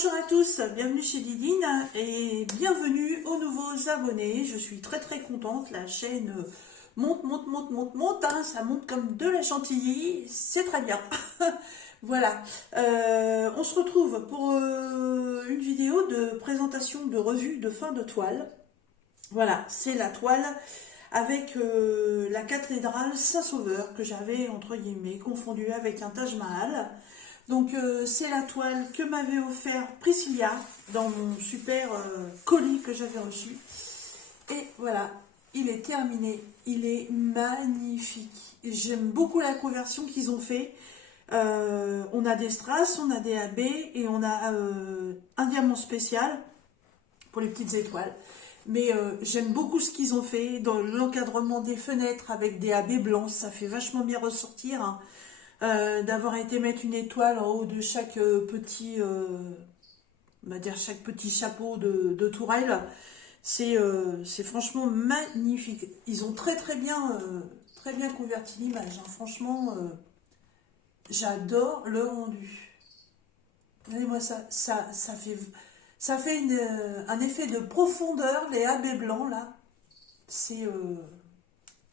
Bonjour à tous, bienvenue chez Didine et bienvenue aux nouveaux abonnés. Je suis très contente, la chaîne monte, hein, ça monte comme de la chantilly, c'est très bien. Voilà, on se retrouve pour une vidéo de présentation de revue de fin de toile. Voilà, c'est la toile avec la cathédrale Saint-Sauveur que j'avais entre guillemets confondue avec un Taj Mahal. Donc c'est la toile que m'avait offert Priscilla dans mon super colis que j'avais reçu. Et voilà, il est terminé. Il est magnifique. J'aime beaucoup la conversion qu'ils ont fait. On a des strass, on a des AB et on a un diamant spécial pour les petites étoiles. Mais j'aime beaucoup ce qu'ils ont fait dans l'encadrement des fenêtres avec des AB blancs. Ça fait vachement bien ressortir, hein. D'avoir été mettre une étoile en haut de chaque petit, on va dire chaque petit chapeau de tourelle, c'est franchement magnifique. Ils ont très bien converti l'image, hein. Franchement, j'adore le rendu. Regardez-moi ça, ça fait un effet de profondeur, les AB blancs là. C'est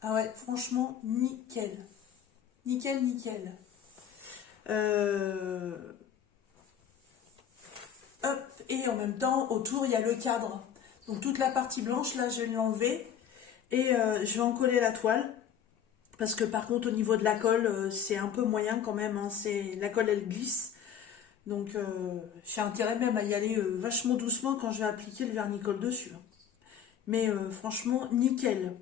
ah ouais, franchement nickel. Nickel. Hop, et en même temps, autour, il y a le cadre. Donc toute la partie blanche, là, je vais l'enlever. Et je vais en coller la toile. Parce que par contre, au niveau de la colle, c'est un peu moyen quand même, hein. La colle, elle glisse. Donc j'ai intérêt même à y aller vachement doucement quand je vais appliquer le vernis-colle dessus. Mais franchement, nickel.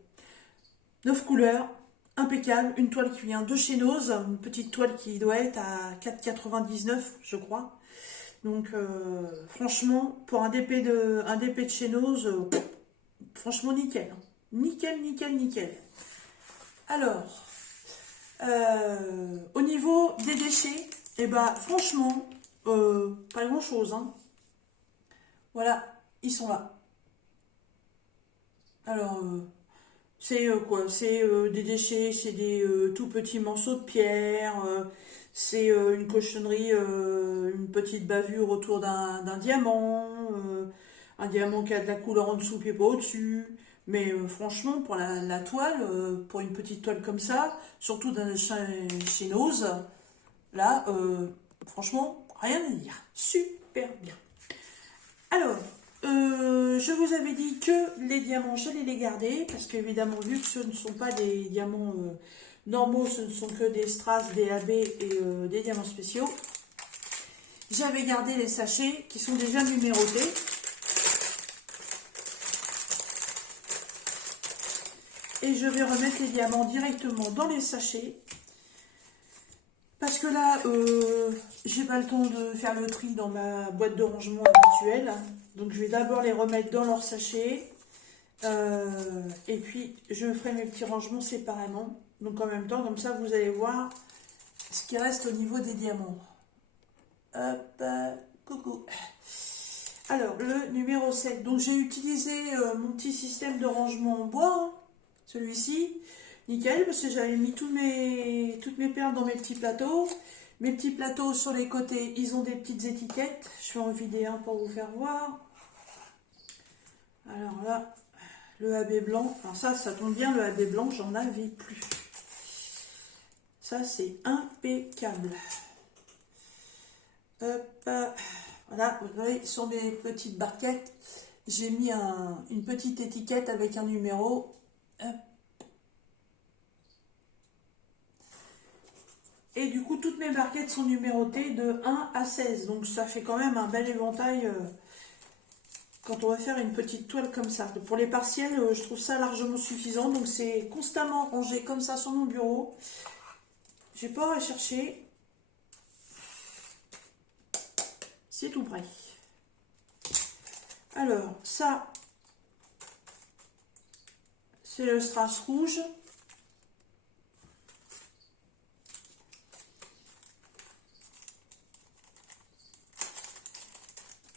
9 couleurs. Impeccable, une toile qui vient de chez Nose, une petite toile qui doit être à 4,99 je crois. Donc franchement, pour un DP de chez Nose, franchement nickel. Nickel. Alors, au niveau des déchets, et bah franchement, pas grand chose, hein. Voilà, ils sont là. Alors, c'est quoi? C'est des déchets, c'est des tout petits morceaux de pierre, c'est une cochonnerie, une petite bavure autour d'un diamant, un diamant qui a de la couleur en dessous puis pas au-dessus. Mais franchement, pour la toile, pour une petite toile comme ça, surtout chez Nose, là, franchement, rien à dire. Super bien. Alors, je vous avais dit que les diamants, j'allais les garder, parce qu'évidemment, vu que ce ne sont pas des diamants normaux, ce ne sont que des strass, des AB et des diamants spéciaux, j'avais gardé les sachets qui sont déjà numérotés. Et je vais remettre les diamants directement dans les sachets. Parce que là, j'ai pas le temps de faire le tri dans ma boîte de rangement habituelle. Donc je vais d'abord les remettre dans leur sachet. Et puis je ferai mes petits rangements séparément. Donc en même temps, comme ça, vous allez voir ce qui reste au niveau des diamants. Hop, coucou. Alors, le numéro 7. Donc j'ai utilisé mon petit système de rangement en bois, hein, celui-ci. Nickel, parce que j'avais mis toutes mes perles dans mes petits plateaux. Mes petits plateaux sur les côtés, ils ont des petites étiquettes. Je vais en vider un pour vous faire voir. Alors là, le AB blanc. Alors ça tombe bien, le AB blanc, j'en avais plus. Ça, c'est impeccable. Hop, voilà, vous voyez, sur mes petites barquettes, j'ai mis une petite étiquette avec un numéro. Hop. Et du coup, toutes mes barquettes sont numérotées de 1 à 16. Donc ça fait quand même un bel éventail quand on va faire une petite toile comme ça. Pour les partiels, je trouve ça largement suffisant. Donc c'est constamment rangé comme ça sur mon bureau. J'ai pas à chercher. C'est tout prêt. Alors, ça, c'est le strass rouge.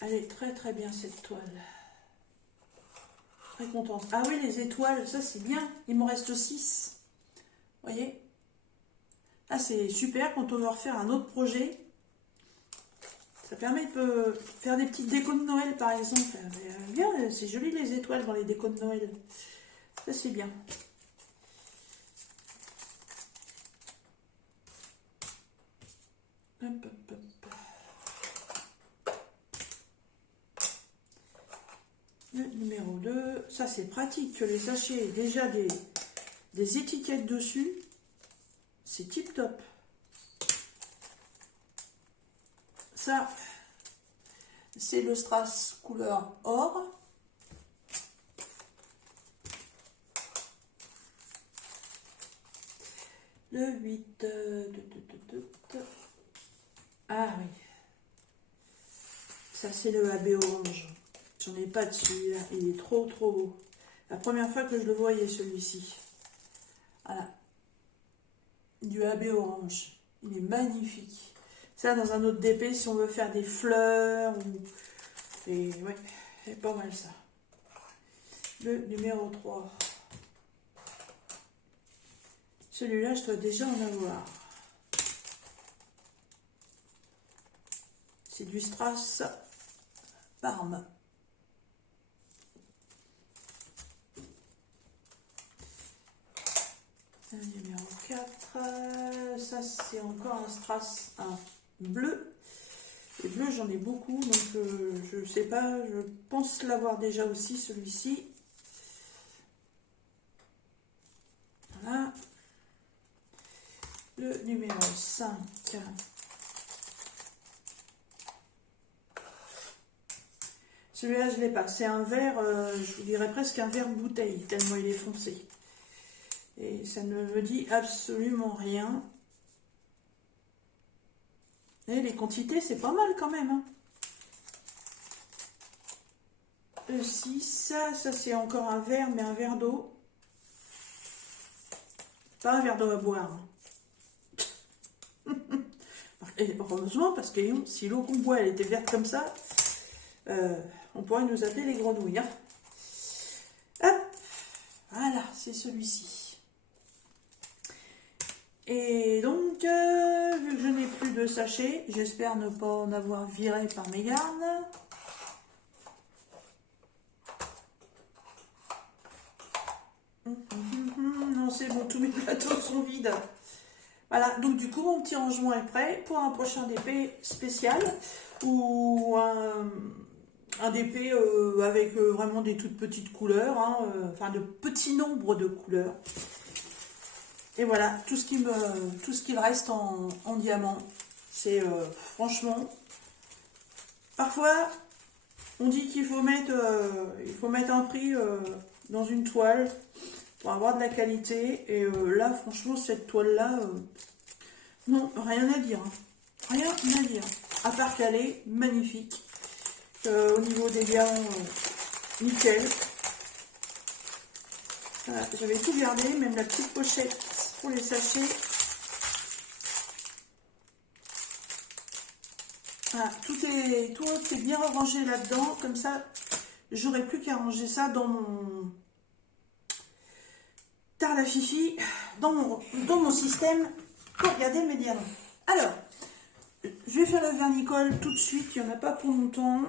Elle est très bien cette toile. Très contente. Ah oui, les étoiles, ça c'est bien. Il m'en reste 6. Vous voyez? Ah, c'est super quand on veut refaire un autre projet. Ça permet de faire des petites décos de Noël, par exemple. Bien, c'est joli les étoiles dans les décos de Noël. Ça, c'est bien. Hop, hop, hop. Le numéro 2. Ça, c'est pratique que les sachets aient déjà des étiquettes dessus. C'est tip top. Ça, c'est le strass couleur or. Le 8. Ah oui. Ça, c'est le AB orange. J'en ai pas dessus. Là. Il est trop beau. La première fois que je le voyais, celui-ci. Voilà. Du AB orange. Il est magnifique. Ça, dans un autre DP, si on veut faire des fleurs ou... Et ouais, c'est pas mal ça. Le numéro 3. Celui-là, je dois déjà en avoir. C'est du strass Parme. Le numéro 4. Ça, c'est encore un strass bleu. Les bleus, j'en ai beaucoup, donc je sais pas, je pense l'avoir déjà aussi, celui-ci. Voilà. Le numéro 5. Celui-là, je ne l'ai pas. C'est un vert, je vous dirais presque un vert bouteille, tellement il est foncé. Et ça ne me dit absolument rien. Et les quantités, c'est pas mal quand même. Hein. Le 6, ça c'est encore un verre, mais un verre d'eau. Pas un verre d'eau à boire. Et heureusement, parce que si l'eau qu'on boit, elle était verte comme ça, on pourrait nous appeler les grenouilles. Hein. Hop, voilà, c'est celui-ci. Et donc, vu que je n'ai plus de sachets, j'espère ne pas en avoir viré par mégarde. Non, c'est bon, tous mes plateaux sont vides. Voilà, donc du coup, mon petit rangement est prêt pour un prochain DP spécial ou un DP avec vraiment des toutes petites couleurs, hein, enfin de petits nombres de couleurs. Et voilà, tout ce qu'il reste en diamant. C'est franchement, parfois on dit qu'il faut mettre un prix dans une toile pour avoir de la qualité. Et là, franchement, cette toile-là, non, rien à dire. Hein. Rien à dire. À part qu'elle est magnifique. Au niveau des diamants, nickel. Voilà, j'avais tout gardé, même la petite pochette pour les sachets. Voilà, tout est bien rangé là-dedans. Comme ça, j'aurai plus qu'à ranger ça dans mon tard la fifi, dans mon système pour regarder mes diamants. Alors, je vais faire le vernicole tout de suite, il n'y en a pas pour longtemps.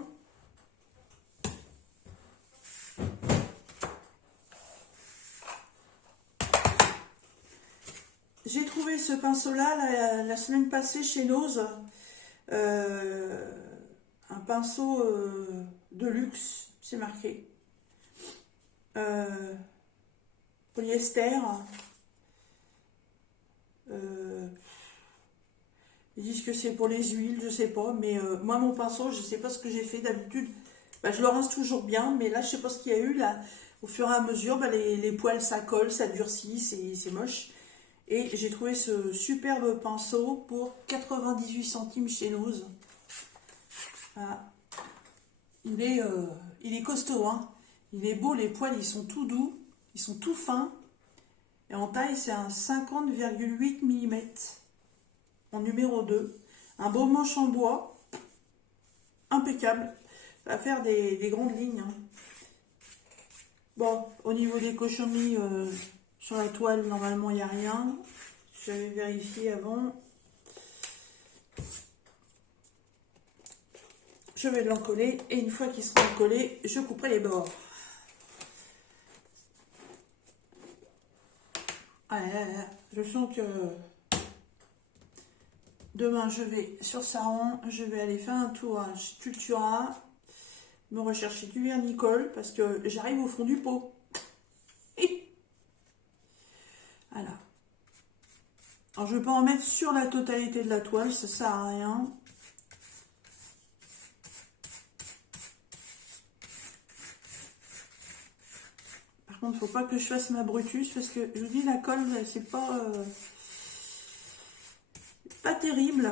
J'ai trouvé ce pinceau-là la semaine passée chez Nose. Un pinceau de luxe, c'est marqué. Polyester. Ils disent que c'est pour les huiles, je sais pas. Mais moi, mon pinceau, je sais pas ce que j'ai fait d'habitude. Bah, je le rince toujours bien, mais là, je sais pas ce qu'il y a eu. Là, au fur et à mesure, bah, les poils, ça colle, ça durcit, c'est moche. Et j'ai trouvé ce superbe pinceau pour 98 centimes chez Nose. Voilà. Il est costaud, hein. Il est beau, les poils, ils sont tout doux, ils sont tout fins. Et en taille, c'est un 50,8 mm en numéro 2. Un beau manche en bois, impeccable. Ça va faire des grandes lignes. Hein. Bon, au niveau des cochonneries, sur la toile, normalement, il n'y a rien. J'avais vérifié avant. je vais l'encoller et une fois qu'il sera encollé, je couperai les bords. Je sens que demain je vais sur Saran, je vais aller faire un tour à Cultura, me rechercher du vernicole parce que j'arrive au fond du pot. Voilà. Alors je ne vais pas en mettre sur la totalité de la toile, ça sert à rien. Par contre, faut pas que je fasse ma Brutus parce que je vous dis la colle, c'est pas terrible.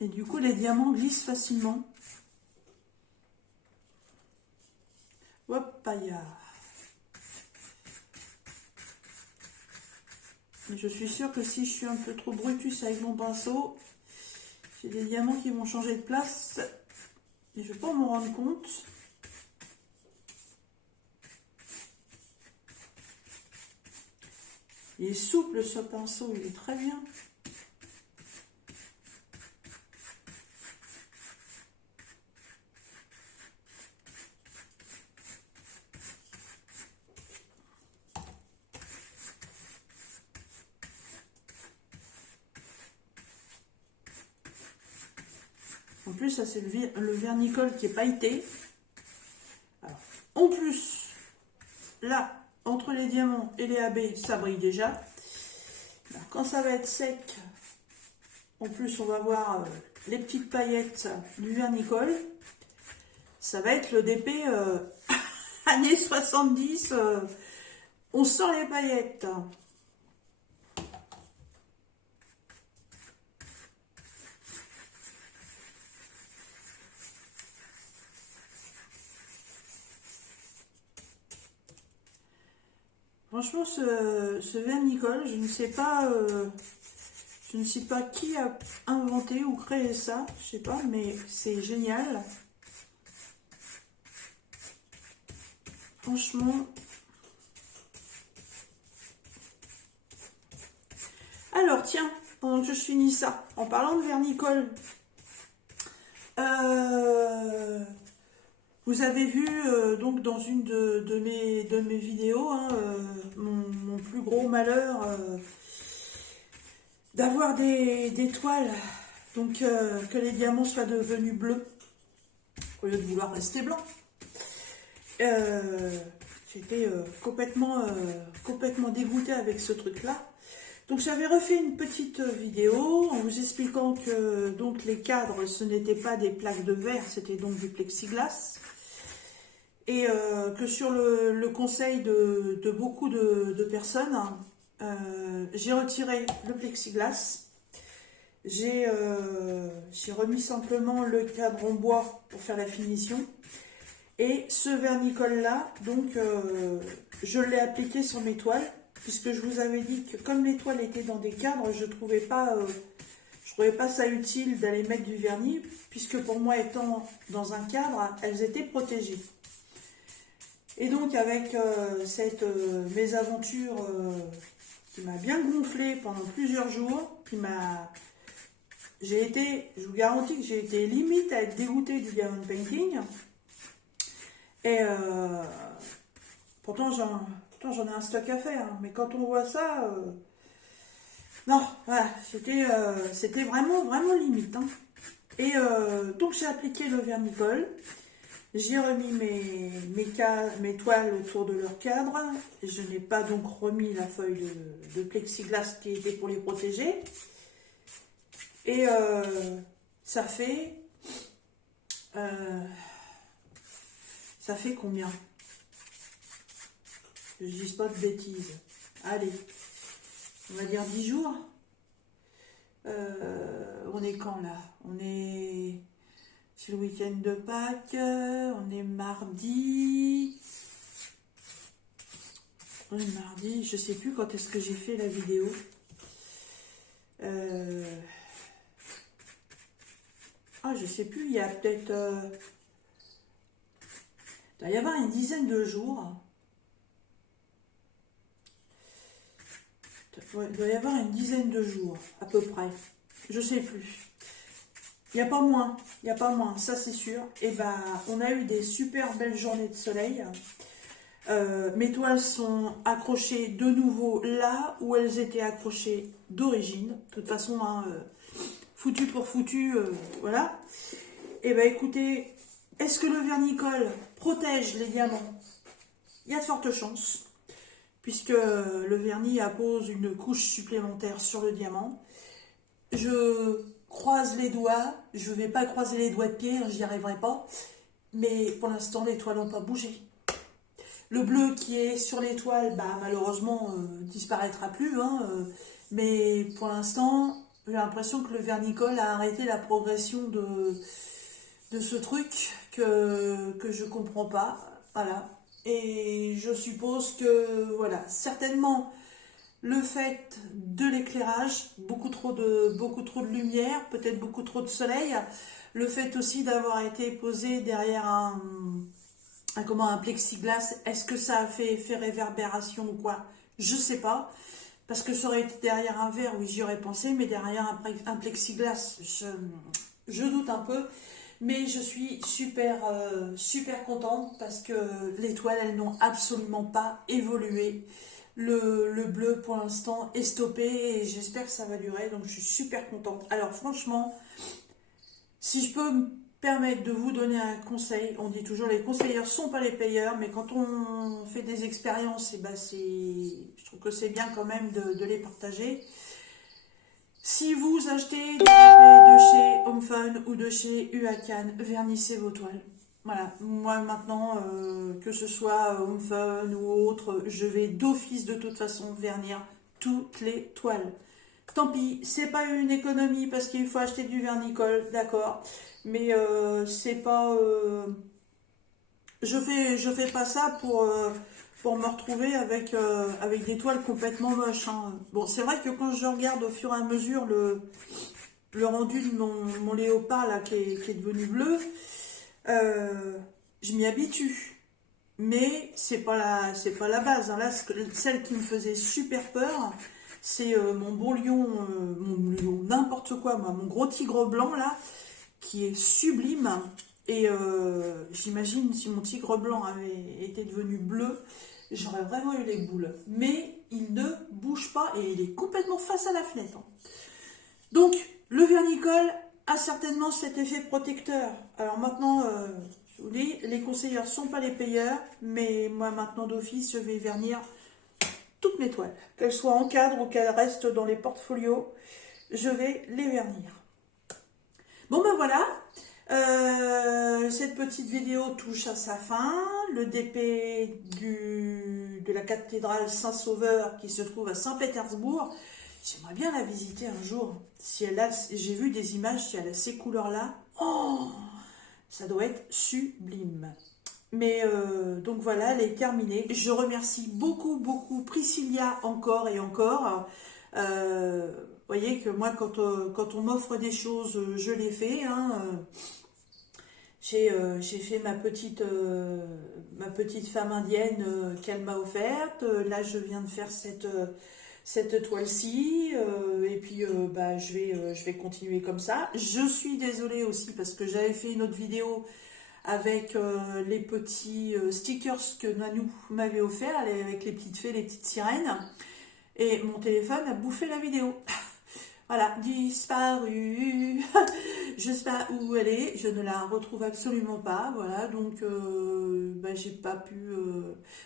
Et du coup, les diamants glissent facilement. Hop, aïe. Je suis sûre que si je suis un peu trop Brutus avec mon pinceau, j'ai des diamants qui vont changer de place. Et je ne vais pas m'en rendre compte. Il est souple ce pinceau, il est très bien. En plus, ça c'est le vernicole qui est pailleté. Alors, en plus, là, entre les diamants et les AB, ça brille déjà. Alors, quand ça va être sec, en plus on va voir les petites paillettes du vernicole. Ça va être le DP années 70. On sort les paillettes. Franchement, ce vernicole, je ne sais pas qui a inventé ou créé ça, je sais pas, mais c'est génial. Franchement. Alors, tiens, pendant que je finis ça, en parlant de vernicole, vous avez vu donc dans une de mes vidéos hein, mon plus gros malheur d'avoir des toiles donc que les diamants soient devenus bleus au lieu de vouloir rester blancs. J'étais complètement dégoûtée avec ce truc là. Donc j'avais refait une petite vidéo en vous expliquant que donc les cadres ce n'étaient pas des plaques de verre, c'était donc du plexiglas. Et que sur le conseil de beaucoup de personnes, j'ai retiré le plexiglas. J'ai remis simplement le cadre en bois pour faire la finition. Et ce vernicole là, donc je l'ai appliqué sur mes toiles, puisque je vous avais dit que comme les toiles étaient dans des cadres, je trouvais pas ça utile d'aller mettre du vernis, puisque pour moi étant dans un cadre, elles étaient protégées. Et donc avec cette mésaventure qui m'a bien gonflé pendant plusieurs jours, je vous garantis que j'ai été limite à être dégoûtée du diamond painting. Et pourtant j'en ai un stock à faire, hein, mais quand on voit ça, non, voilà, c'était vraiment limite. Hein. Et donc j'ai appliqué le vernicole. J'ai remis mes toiles autour de leur cadre. Je n'ai pas donc remis la feuille de plexiglas qui était pour les protéger. Et ça fait combien? Que je dise pas de bêtises. Allez, on va dire 10 jours. On est quand là? On est... C'est le week-end de Pâques, on est mardi. On est mardi, je sais plus quand est-ce que j'ai fait la vidéo. Ah, je sais plus, il y a peut-être... il doit y avoir une dizaine de jours. Il doit y avoir une dizaine de jours, à peu près. Je sais plus. Il n'y a pas moins, il n'y a pas moins, ça c'est sûr. Et ben, on a eu des super belles journées de soleil. Mes toiles sont accrochées de nouveau là où elles étaient accrochées d'origine. De toute façon, hein, foutu pour foutu, voilà. Et ben écoutez, est-ce que le vernicole protège les diamants? Il y a de fortes chances, puisque le vernis appose une couche supplémentaire sur le diamant. Je croise les doigts, je ne vais pas croiser les doigts de pied, j'y arriverai pas, mais pour l'instant les toiles n'ont pas bougé. Le bleu qui est sur les toiles, bah, malheureusement, disparaîtra plus, hein, mais pour l'instant, j'ai l'impression que le vernicole a arrêté la progression de ce truc que je comprends pas, voilà. Et je suppose que, voilà, certainement le fait de l'éclairage, beaucoup trop de lumière, peut-être beaucoup trop de soleil, le fait aussi d'avoir été posé derrière un plexiglas, est-ce que ça a fait effet réverbération ou quoi? Je sais pas, parce que ça aurait été derrière un verre, oui j'y aurais pensé, mais derrière un plexiglas, je doute un peu. Mais je suis super contente parce que les toiles, elles n'ont absolument pas évolué. Le bleu, pour l'instant, est stoppé et j'espère que ça va durer. Donc, je suis super contente. Alors, franchement, si je peux me permettre de vous donner un conseil, on dit toujours les conseillers ne sont pas les payeurs, mais quand on fait des expériences, et ben je trouve que c'est bien quand même de les partager. Si vous achetez des épées de chez Home Fun ou de chez Huacan, vernissez vos toiles. Voilà, moi maintenant, que ce soit Home Fun ou autre, je vais d'office de toute façon vernir toutes les toiles. Tant pis, c'est pas une économie parce qu'il faut acheter du vernicole, d'accord, mais c'est pas... je fais pas ça pour me retrouver avec des toiles complètement moches, hein. Bon, c'est vrai que quand je regarde au fur et à mesure le rendu de mon léopard là, qui est devenu bleu, je m'y habitue. Mais c'est pas la base, hein. Là, celle qui me faisait super peur, c'est mon bon lion, n'importe quoi, moi, mon gros tigre blanc là, qui est sublime. Et j'imagine si mon tigre blanc avait été devenu bleu, j'aurais vraiment eu les boules. Mais il ne bouge pas et il est complètement face à la fenêtre. Donc, le vernicole a certainement cet effet protecteur. Alors maintenant, je vous dis, les conseillers ne sont pas les payeurs, mais moi maintenant d'office, je vais vernir toutes mes toiles. Qu'elles soient en cadre ou qu'elles restent dans les portfolios, je vais les vernir. Bon ben voilà, cette petite vidéo touche à sa fin. Le DP de la cathédrale Saint-Sauveur qui se trouve à Saint-Pétersbourg, j'aimerais bien la visiter un jour. Si elle a, j'ai vu des images, si elle a ces couleurs-là, oh, ça doit être sublime. Mais donc voilà, elle est terminée. Je remercie beaucoup, beaucoup Priscilla encore et encore. Vous voyez que moi, quand on m'offre des choses, je les fais, hein. J'ai fait ma petite femme indienne qu'elle m'a offerte. Là, je viens de faire cette toile-ci. Et puis, bah, je vais continuer comme ça. Je suis désolée aussi parce que j'avais fait une autre vidéo avec les petits stickers que Nanou m'avait offert, avec les petites fées, les petites sirènes. Et mon téléphone a bouffé la vidéo. Voilà, disparue. Je sais pas où elle est, je ne la retrouve absolument pas. Voilà, donc bah, j'ai pas pu.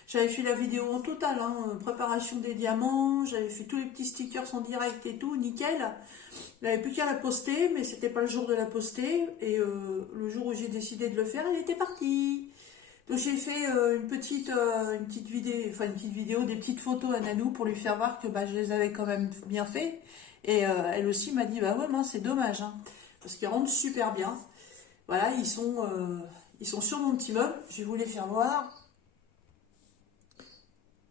J'avais fait la vidéo en total, hein, préparation des diamants, j'avais fait tous les petits stickers en direct et tout, nickel. Il n'y avait plus qu'à la poster, mais c'était pas le jour de la poster. Et le jour où j'ai décidé de le faire, elle était partie. Donc j'ai fait une petite vidéo, des petites photos à Nanou pour lui faire voir que bah, je les avais quand même bien fait. Et elle aussi m'a dit, bah ouais, mince, c'est dommage, hein, parce qu'ils rendent super bien. Voilà, ils sont sur mon petit meuble. Je vais vous les faire voir.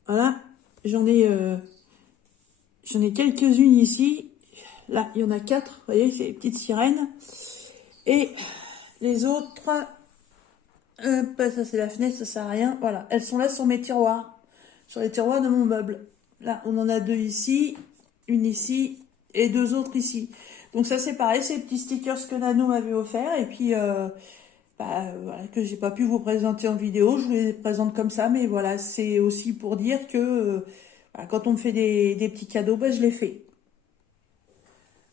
Voilà, j'en ai quelques-unes ici. Là, il y en a 4, vous voyez, c'est les petites sirènes. Et les autres, ça c'est la fenêtre, ça sert à rien. Voilà, elles sont là sur mes tiroirs, sur les tiroirs de mon meuble. Là, on en a 2 ici, une ici et 2 autres ici. Donc ça c'est pareil, c'est les petits stickers que Nano m'avait offert et puis voilà, que j'ai pas pu vous présenter en vidéo, je vous les présente comme ça, mais voilà, c'est aussi pour dire que voilà, quand on me fait des petits cadeaux, je les fais.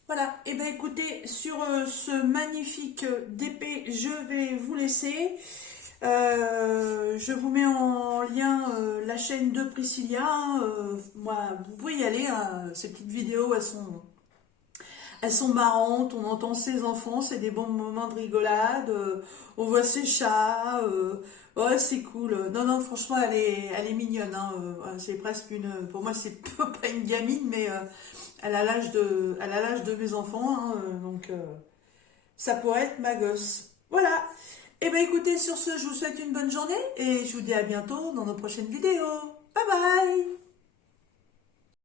Voilà, et bien écoutez, sur ce magnifique DP, je vais vous laisser. Je vous mets en lien la chaîne de Priscilla. Moi, vous pouvez y aller, hein, ces petites vidéos, elles sont marrantes, on entend ses enfants, c'est des bons moments de rigolade, on voit ses chats, ouais c'est cool. Non, non, franchement elle est mignonne, hein, c'est presque pour moi c'est pas une gamine, mais elle a l'âge de mes enfants, hein, donc ça pourrait être ma gosse. Voilà. Et ben écoutez, sur ce, je vous souhaite une bonne journée et je vous dis à bientôt dans nos prochaines vidéos. Bye bye!